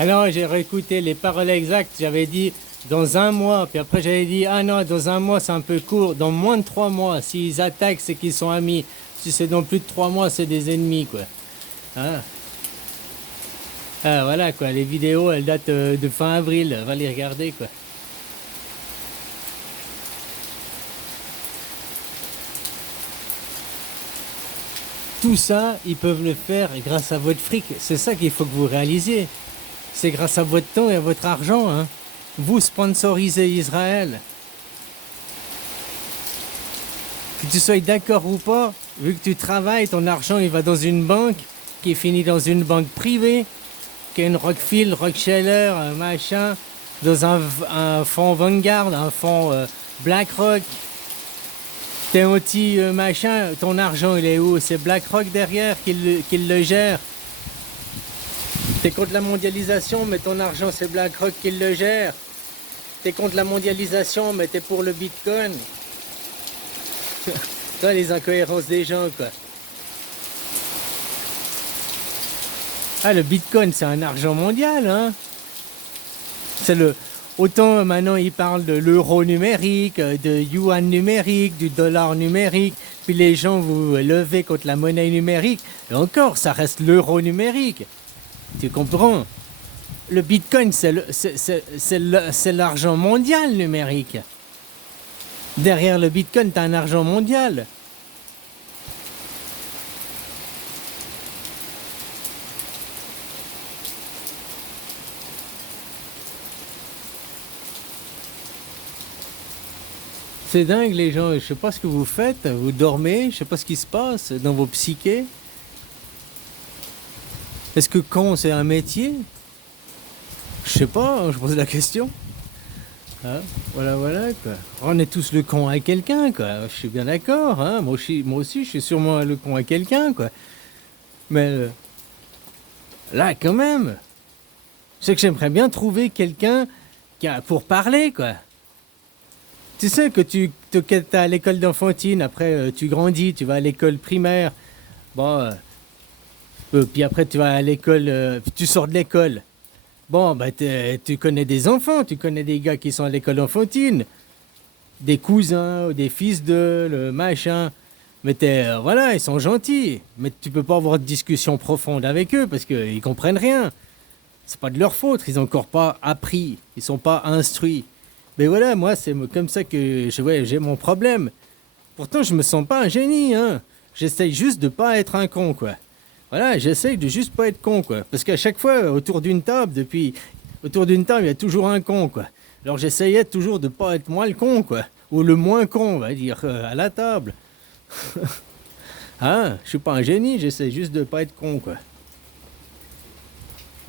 Alors j'ai réécouté les paroles exactes, j'avais dit dans un mois, puis après j'avais dit ah non, dans un mois c'est un peu court, dans moins de 3 mois, s'ils attaquent c'est qu'ils sont amis, si c'est dans plus de 3 mois c'est des ennemis quoi. Hein. Ah voilà quoi, les vidéos elles datent de fin avril, va les regarder quoi. Tout ça, ils peuvent le faire grâce à votre fric, c'est ça qu'il faut que vous réalisiez. C'est grâce à votre temps et à votre argent, hein. Vous sponsorisez Israël. Que tu sois d'accord ou pas, vu que tu travailles, ton argent il va dans une banque qui finit dans une banque privée, qui est une Rockfield, Rockefeller, un machin, dans un fonds Vanguard, un fonds BlackRock. T'es un petit machin, ton argent il est où? C'est BlackRock derrière qui le gère. T'es contre la mondialisation, mais ton argent c'est BlackRock qui le gère. T'es contre la mondialisation, mais t'es pour le Bitcoin. Ça, les incohérences des gens, quoi. Ah, le Bitcoin, c'est un argent mondial, hein. C'est le... Autant maintenant, ils parlent de l'euro numérique, de yuan numérique, du dollar numérique, puis les gens vous levez contre la monnaie numérique, et encore, ça reste l'euro numérique. Tu comprends? Le Bitcoin, c'est l'argent mondial numérique. Derrière le Bitcoin, tu as un argent mondial. C'est dingue les gens, je sais pas ce que vous faites, vous dormez, je sais pas ce qui se passe dans vos psychés. Est-ce que con c'est un métier? Je sais pas, je pose la question. Hein, voilà, voilà quoi. On est tous le con à quelqu'un quoi, je suis bien d'accord, hein. Moi aussi je suis sûrement le con à quelqu'un quoi. Mais là quand même, c'est que j'aimerais bien trouver quelqu'un pour parler quoi. Tu sais que tu es à l'école d'enfantine, après tu grandis, tu vas à l'école primaire, bon, puis après tu vas à l'école, tu sors de l'école. Bon, bah tu connais des enfants, tu connais des gars qui sont à l'école enfantine, des cousins, ou des fils de, le machin. Mais voilà, ils sont gentils, mais tu peux pas avoir de discussion profonde avec eux parce qu'ils comprennent rien. C'est pas de leur faute, ils ont encore pas appris, ils sont pas instruits. Mais voilà, moi, c'est comme ça que j'ai mon problème. Pourtant, je me sens pas un génie, hein. J'essaye juste de pas être un con, quoi. Voilà, j'essaye de juste pas être con, quoi. Parce qu'à chaque fois, autour d'une table, il y a toujours un con, quoi. Alors j'essayais toujours de pas être moi le con, quoi. Ou le moins con, on va dire, à la table. Hein, je suis pas un génie, j'essaie juste de pas être con, quoi.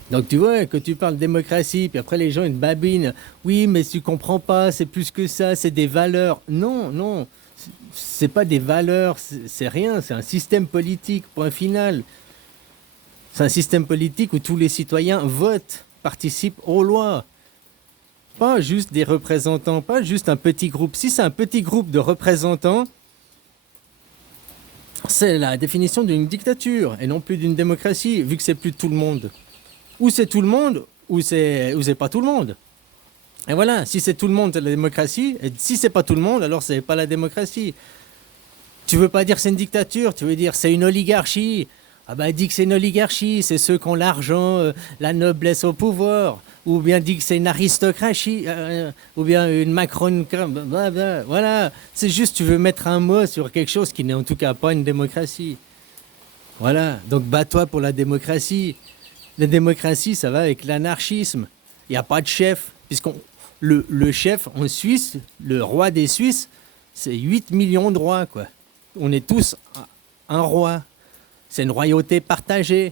Donc tu vois, que tu parles démocratie, puis après les gens ils te babinent. Oui, mais tu comprends pas, c'est plus que ça, c'est des valeurs. Non, non, c'est pas des valeurs, c'est rien, c'est un système politique, point final. C'est un système politique où tous les citoyens votent, participent aux lois. Pas juste des représentants, pas juste un petit groupe. Si c'est un petit groupe de représentants, c'est la définition d'une dictature et non plus d'une démocratie, vu que c'est plus tout le monde. Ou c'est tout le monde, ou c'est pas tout le monde. Et voilà, si c'est tout le monde, c'est la démocratie. Et si c'est pas tout le monde, alors c'est pas la démocratie. Tu veux pas dire c'est une dictature, tu veux dire c'est une oligarchie. Ah bah dis que c'est une oligarchie, c'est ceux qui ont l'argent, la noblesse au pouvoir. Ou bien dis que c'est une aristocratie, ou bien une Macron. Voilà, c'est juste tu veux mettre un mot sur quelque chose qui n'est en tout cas pas une démocratie. Voilà, donc bats-toi pour la démocratie. La démocratie, ça va avec l'anarchisme. Il n'y a pas de chef, puisqu'on le chef en Suisse, le roi des Suisses, c'est 8 millions de rois, quoi. On est tous un roi. C'est une royauté partagée.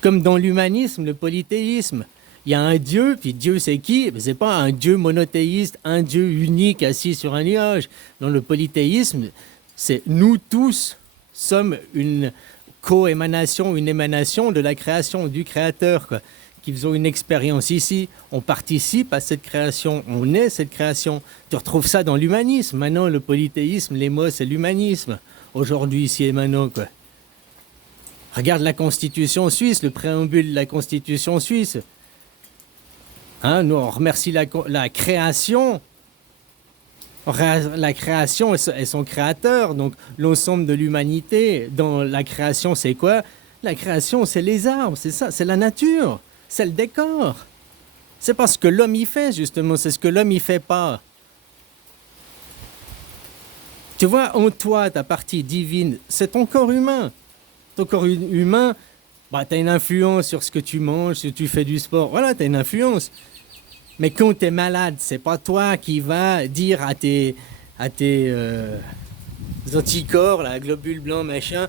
Comme dans l'humanisme, le polythéisme. Il y a un Dieu, puis Dieu c'est qui? C'est pas un Dieu monothéiste, un Dieu unique assis sur un nuage. Dans le polythéisme, c'est nous tous sommes une co-émanation, une émanation de la création, du créateur, quoi. Qu'ils ont une expérience ici, on participe à cette création, on est cette création. Tu retrouves ça dans l'humanisme. Maintenant, le polythéisme, les mots, c'est l'humanisme. Aujourd'hui, ici et maintenant, quoi. Regarde la Constitution suisse, le préambule de la Constitution suisse. Hein, nous, on remercie la création. La création et son créateur, donc l'ensemble de l'humanité. Dans la création, c'est quoi? La création, c'est les arbres, c'est ça, c'est la nature, c'est le décor. C'est pas ce que l'homme y fait, justement, c'est ce que l'homme y fait pas. Tu vois, en toi, ta partie divine, c'est ton corps humain. Ton corps humain, bah, tu as une influence sur ce que tu manges, si tu fais du sport, voilà, tu as une influence. Mais quand tu es malade, c'est pas toi qui vas dire à tes anticorps, la globule blanc, machin,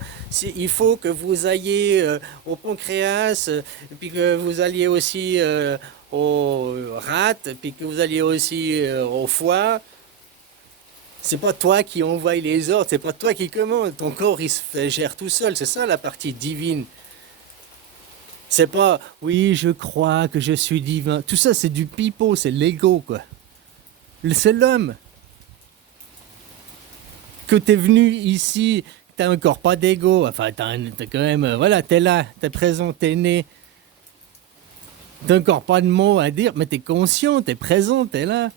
il faut que vous ayez au pancréas, puis que vous alliez aussi au rat, puis que vous alliez aussi au foie. C'est pas toi qui envoie les ordres, c'est pas toi qui commande. Ton corps, il se gère tout seul. C'est ça la partie divine. C'est pas, oui, je crois que je suis divin. Tout ça, c'est du pipeau, c'est l'ego, quoi. C'est l'homme. Que t'es venu ici, t'as encore pas d'ego. Enfin, t'as quand même, voilà, t'es là, t'es présent, t'es né. T'as encore pas de mots à dire, mais t'es conscient, t'es présent, t'es là.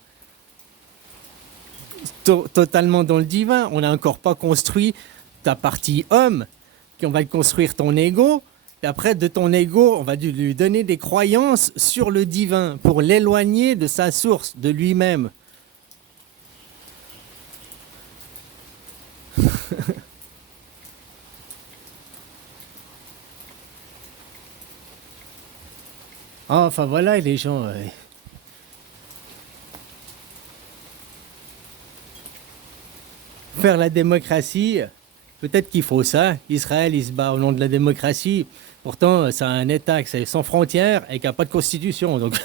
Totalement dans le divin. On n'a encore pas construit ta partie homme, qu'on va construire ton ego. Et après, de ton ego, on va lui donner des croyances sur le divin pour l'éloigner de sa source, de lui-même. Enfin voilà, les gens... Faire la démocratie, peut-être qu'il faut ça. Israël, il se bat au nom de la démocratie. Pourtant, c'est un État qui est sans frontières et qui n'a pas de constitution. Donc,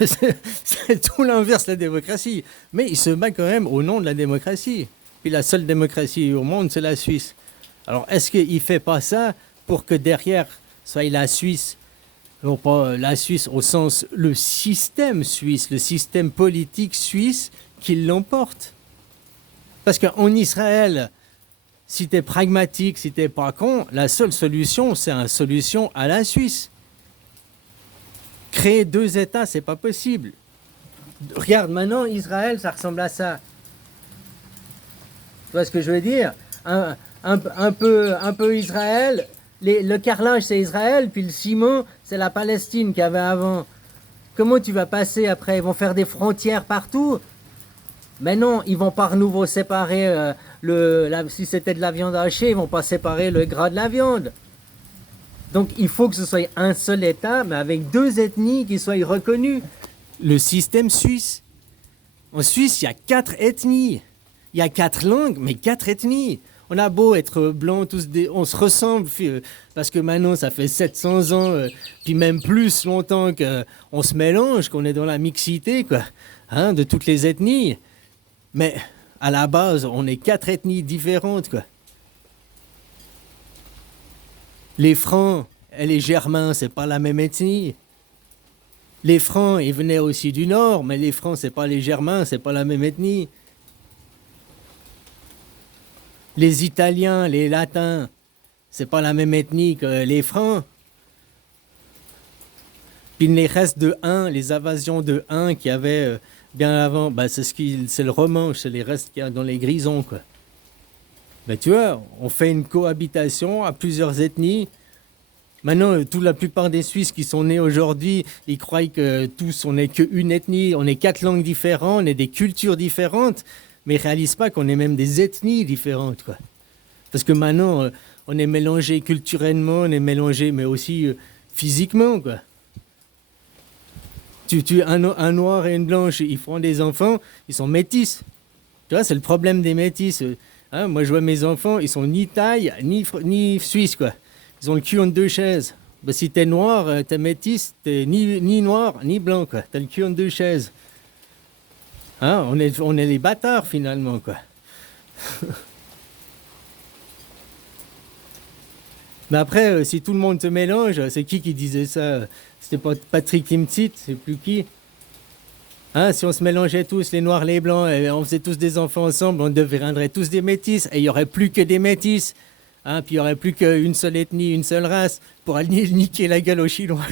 c'est tout l'inverse de la démocratie. Mais il se bat quand même au nom de la démocratie. Puis la seule démocratie au monde, c'est la Suisse. Alors, est-ce qu'il ne fait pas ça pour que derrière soit la Suisse, non pas la Suisse au sens le système suisse, le système politique suisse qui l'emporte? Parce qu'en Israël, si tu es pragmatique, si tu n'es pas con, la seule solution, c'est une solution à la Suisse. Créer deux États, c'est pas possible. Regarde, maintenant, Israël, ça ressemble à ça. Tu vois ce que je veux dire? Un peu Israël. Le carrelage, c'est Israël, puis le ciment, c'est la Palestine qu'il y avait avant. Comment tu vas passer après? Ils vont faire des frontières partout? Mais non, ils vont pas à nouveau séparer, si c'était de la viande hachée, ils vont pas séparer le gras de la viande. Donc il faut que ce soit un seul État, mais avec deux ethnies qui soient reconnues. Le système suisse. En Suisse, il y a 4 ethnies. Il y a 4 langues, mais 4 ethnies. On a beau être blancs, on se ressemble, parce que maintenant, ça fait 700 ans, puis même plus longtemps qu'on se mélange, qu'on est dans la mixité, quoi, hein, de toutes les ethnies. Mais à la base, on est 4 ethnies différentes, quoi. Les Francs et les Germains, c'est pas la même ethnie. Les Francs, ils venaient aussi du Nord, mais les Francs, c'est pas les Germains, c'est pas la même ethnie. Les Italiens, les Latins, c'est pas la même ethnie que les Francs. Puis les restes de Huns, les invasions de Huns qu'il y avait bien avant, bah c'est le romanche, c'est les restes qu'il y a dans les Grisons, quoi. Ben tu vois, on fait une cohabitation à plusieurs ethnies. Maintenant, la plupart des Suisses qui sont nés aujourd'hui, ils croient que tous, on n'est qu'une ethnie, on est 4 langues différentes, on est des cultures différentes, mais ils ne réalisent pas qu'on est même des ethnies différentes, quoi. Parce que maintenant, on est mélangé culturellement, on est mélangé, mais aussi physiquement, quoi. Un noir et une blanche, ils font des enfants, ils sont métis. Tu vois, c'est le problème des métis. Hein, moi, je vois mes enfants, ils sont ni thaïs, ni suisses, quoi. Ils ont le cul en 2 chaises. Ben, si t'es noir, t'es métis, t'es ni noir, ni blanc, quoi. T'as le cul en 2 chaises. Hein, on est les bâtards, finalement, quoi. Mais après, si tout le monde se mélange, c'est qui disait ça? C'était pas Patrick Timsit, c'est plus qui? Hein, si on se mélangeait tous, les noirs, les blancs, et on faisait tous des enfants ensemble, on deviendrait tous des métis, et il n'y aurait plus que des métis. Hein, puis il n'y aurait plus qu'une seule ethnie, une seule race pour aller niquer la gueule aux Chinois.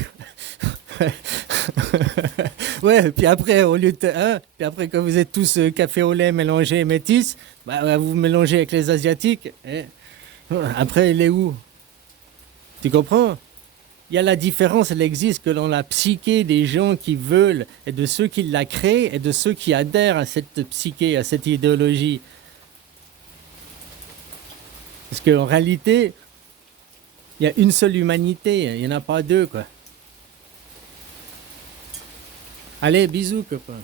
Ouais, puis après, au lieu de, hein, puis après, quand vous êtes tous café au lait mélangés métis, bah, vous mélangez avec les Asiatiques. Et après, il est où? Tu comprends? Il y a la différence, elle existe que dans la psyché des gens qui veulent, et de ceux qui la créent, et de ceux qui adhèrent à cette psyché, à cette idéologie. Parce qu'en réalité, il y a une seule humanité, il n'y en a pas deux, quoi. Allez, bisous, copain.